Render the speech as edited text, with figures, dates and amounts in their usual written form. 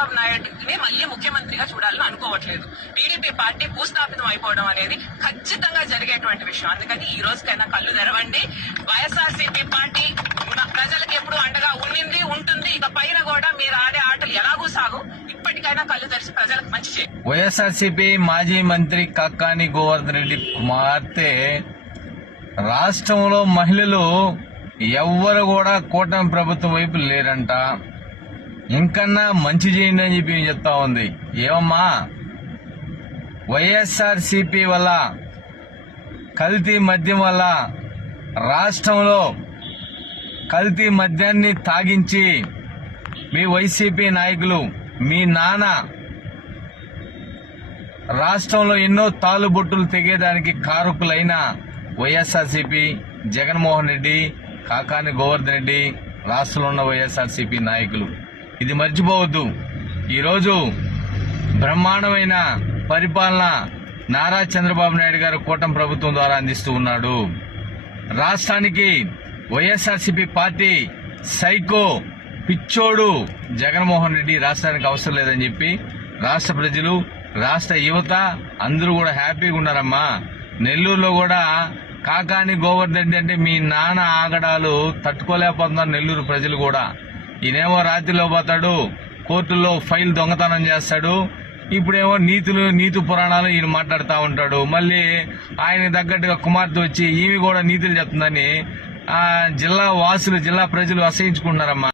చంద్రబాబు నాయుడుని మళ్ళీ ముఖ్యమంత్రిగా చూడాలని అనుకోవట్లేదు. టీడీపీ పార్టీ భూస్థాపితం అయిపోవడం అనేది ఖచ్చితంగా జరిగేటువంటి విషయం. అందుకని ఈ రోజుకైనా కళ్ళు తెరవండి. వైఎస్ఆర్సీపీ పార్టీ ప్రజలకు ఎప్పుడు అండగా ఉండింది, ఉంటుంది. ఇక పైన కూడా మీరు ఆడే ఆటలు ఎలాగూ సాగు. ఇప్పటికైనా కళ్ళు తెరిచి ప్రజలకు మంచి చేయండి. వైఎస్ఆర్సీపీ మాజీ మంత్రి కాకాని గోవర్ధన్ రెడ్డి కుమార్తె రాష్ట్రంలో మహిళలు ఎవ్వరు కూడా కూటమి ప్రభుత్వం వైపు లేరంట. ఇంకన్నా మంచి చేయండి అని చెప్పి చెప్తా ఉంది. ఏమమ్మా, వైఎస్ఆర్సీపీ వల్ల, కల్తీ మద్యం వల్ల రాష్ట్రంలో కల్తీ మద్యాన్ని తాగించి మీ వైసీపీ నాయకులు, మీ నాన్న రాష్ట్రంలో ఎన్నో తాలుబొట్టులు తెగేదానికి కారకులైన వైఎస్ఆర్సీపీ, జగన్మోహన్ రెడ్డి, కాకాని గోవర్ధన్ రెడ్డి, రాష్ట్రంలో ఉన్న వైఎస్ఆర్సీపీ నాయకులు ఇది మర్చిపోవద్దు. ఈరోజు బ్రహ్మాండమైన పరిపాలన నారా చంద్రబాబు నాయుడు గారు కూటమి ప్రభుత్వం ద్వారా అందిస్తూ ఉన్నాడు. రాష్ట్రానికి వైఎస్ఆర్సీపీ పార్టీ సైకో పిచ్చోడు జగన్మోహన్ రెడ్డి రాష్ట్రానికి అవసరం లేదని చెప్పి రాష్ట్ర ప్రజలు, రాష్ట్ర యువత అందరూ కూడా హ్యాపీగా ఉన్నారమ్మా. నెల్లూరులో కూడా కాకాని గోవర్ధన్ రెడ్డి అంటే మీ నాన్న ఆగడాలు తట్టుకోలేకపోతున్నారు నెల్లూరు ప్రజలు కూడా. ఈయనేమో రాత్రిలో పోతాడు, కోర్టుల్లో ఫైల్ దొంగతనం చేస్తాడు. ఇప్పుడేమో నీతి పురాణాలు ఈయన మాట్లాడుతూ ఉంటాడు. మళ్ళీ ఆయన తగ్గట్టుగా కుమార్తె వచ్చి ఈమె కూడా నీతులు చెప్తుందని జిల్లా వాసులు, జిల్లా ప్రజలు అసహించుకుంటున్నారమ్మా.